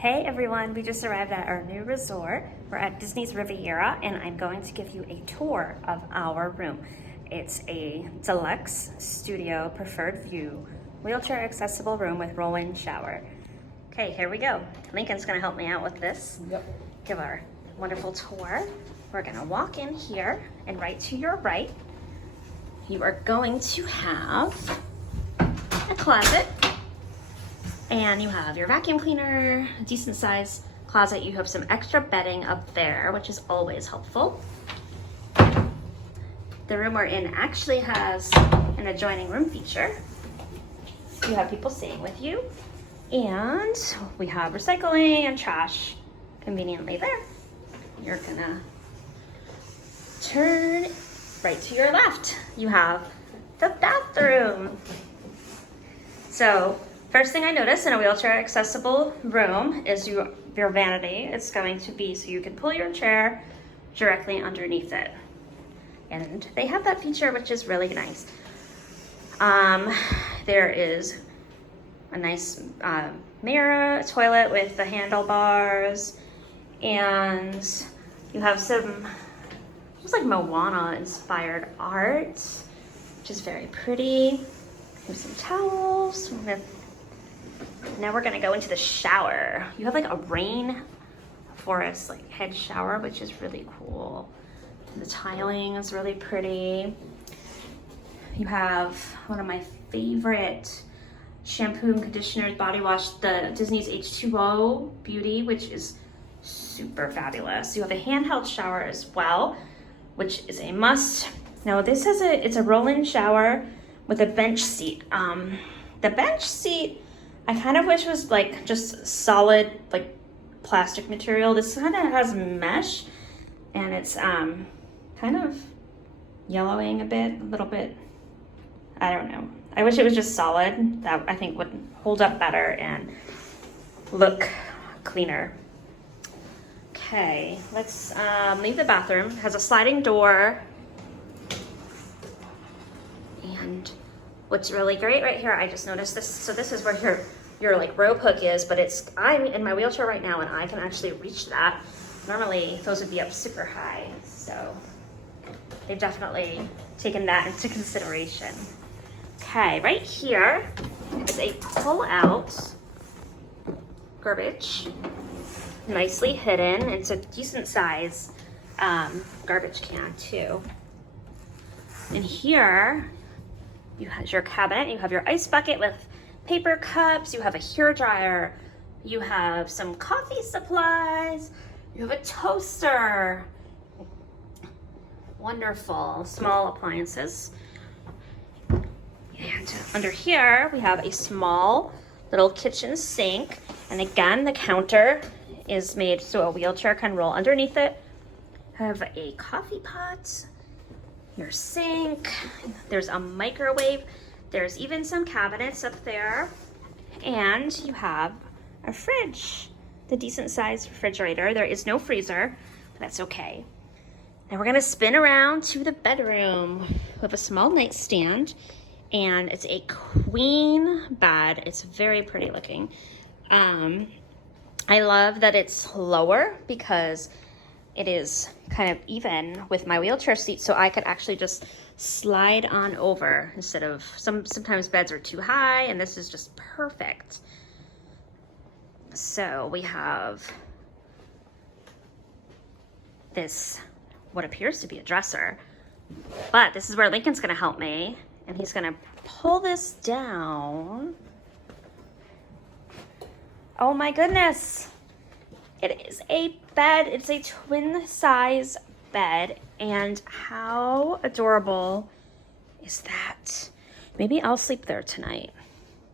Hey everyone, we just arrived at our new resort. We're at Disney's Riviera and I'm going to give you a tour of our room. It's a deluxe studio preferred view, wheelchair accessible room with roll-in shower. Okay, here we go. Lincoln's gonna help me out with this. Yep. Give our wonderful tour. We're gonna walk in here and right to your right, you are going to have a closet. And you have your vacuum cleaner, a decent size closet. You have some extra bedding up there, which is always helpful. The room we're in actually has an adjoining room feature. You have people staying with you. And we have recycling and trash conveniently there. You're gonna turn right to your left. You have the bathroom. So, first thing I noticed in a wheelchair accessible room is your vanity. It's going to be so you can pull your chair directly underneath it. And they have that feature, which is really nice. There is a nice mirror, toilet with the handlebars, and you have some, looks like Moana inspired art, which is very pretty. There's some towels. Now we're gonna go into the shower. You have like a rainforest like head shower, which is really cool. The tiling is really pretty. You have one of my favorite shampoo and conditioners, body wash, the Disney's H2O Beauty, which is super fabulous. You have a handheld shower as well, which is a must. Now this is it's a roll-in shower with a bench seat. The bench seat, I kind of wish was like just solid like plastic material. This kind of has mesh and it's kind of yellowing a little bit. I don't know. I wish it was just solid. That I think would hold up better and look cleaner. Okay, let's leave the bathroom. It has a sliding door. And what's really great right here, I just noticed this. So this is where your like rope hook is, but I'm in my wheelchair right now and I can actually reach that. Normally those would be up super high. So they've definitely taken that into consideration. Okay, right here is a pull out garbage, nicely hidden. It's a decent size garbage can too. And here, you have your cabinet, you have your ice bucket with paper cups, you have a hair dryer, you have some coffee supplies, you have a toaster. Wonderful small appliances. And under here, we have a small little kitchen sink. And again, the counter is made so a wheelchair can roll underneath it. Have a coffee pot, your sink, there's a microwave, there's even some cabinets up there, and you have a fridge, the decent sized refrigerator. There is no freezer, but that's okay. Now we're gonna spin around to the bedroom. We have a small nightstand, and it's a queen bed. It's very pretty looking. I love that it's lower because it is kind of even with my wheelchair seat, so I could actually just slide on over instead of sometimes beds are too high, and this is just perfect. So we have this, what appears to be a dresser, but this is where Lincoln's gonna help me, and he's gonna pull this down. Oh my goodness. It is a bed. It's a twin size bed. And how adorable is that? Maybe I'll sleep there tonight.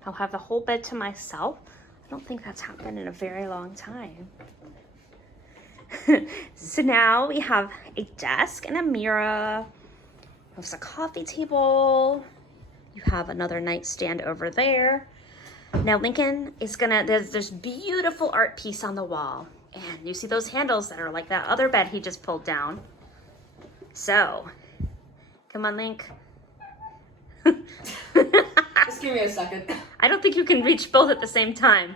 I'll have the whole bed to myself. I don't think that's happened in a very long time. So now we have a desk and a mirror. There's a coffee table. You have another nightstand over there. Now Lincoln is there's this beautiful art piece on the wall. And you see those handles that are like that other bed he just pulled down. So, come on, Link. Just give me a second. I don't think you can reach both at the same time.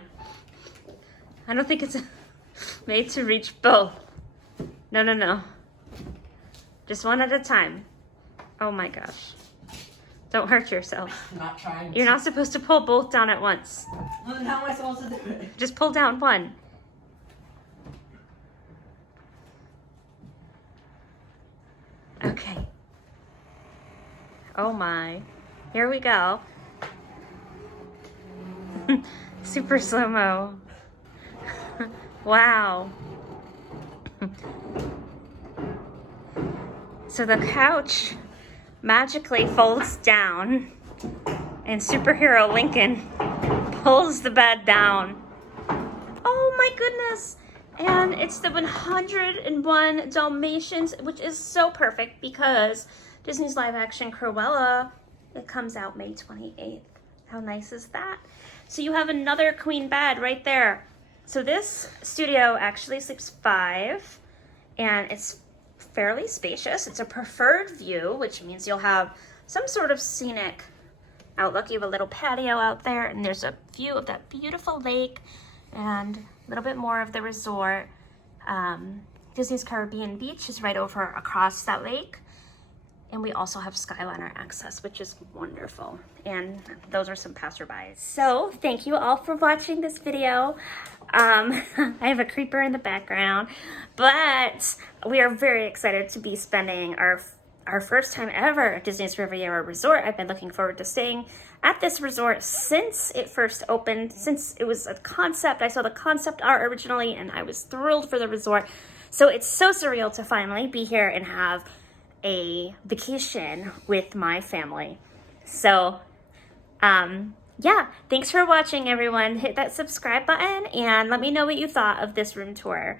I don't think it's made to reach both. No, no, no. Just one at a time. Oh my gosh. Don't hurt yourself. I'm not trying to. You're not supposed to pull both down at once. Well, then how am I supposed to do it? Just pull down one. Okay. Oh my. Here we go. Super slow-mo. Wow. So the couch magically folds down and superhero Lincoln pulls the bed down. Oh my goodness. And it's the 101 Dalmatians, which is so perfect because Disney's live action Cruella, it comes out May 28th. How nice is that? So you have another queen bed right there. So this studio actually sleeps 5 and it's fairly spacious. It's a preferred view, which means you'll have some sort of scenic outlook. You have a little patio out there and there's a view of that beautiful lake and a little bit more of the resort. Disney's Caribbean Beach is right over across that lake. And we also have Skyliner access, which is wonderful. And those are some passerbys. So thank you all for watching this video. I have a creeper in the background, but we are very excited to be spending our first time ever at Disney's Riviera Resort. I've been looking forward to staying at this resort since it first opened, since it was a concept. I saw the concept art originally and I was thrilled for the resort. So it's so surreal to finally be here and have a vacation with my family. So yeah, thanks for watching everyone. Hit that subscribe button and let me know what you thought of this room tour.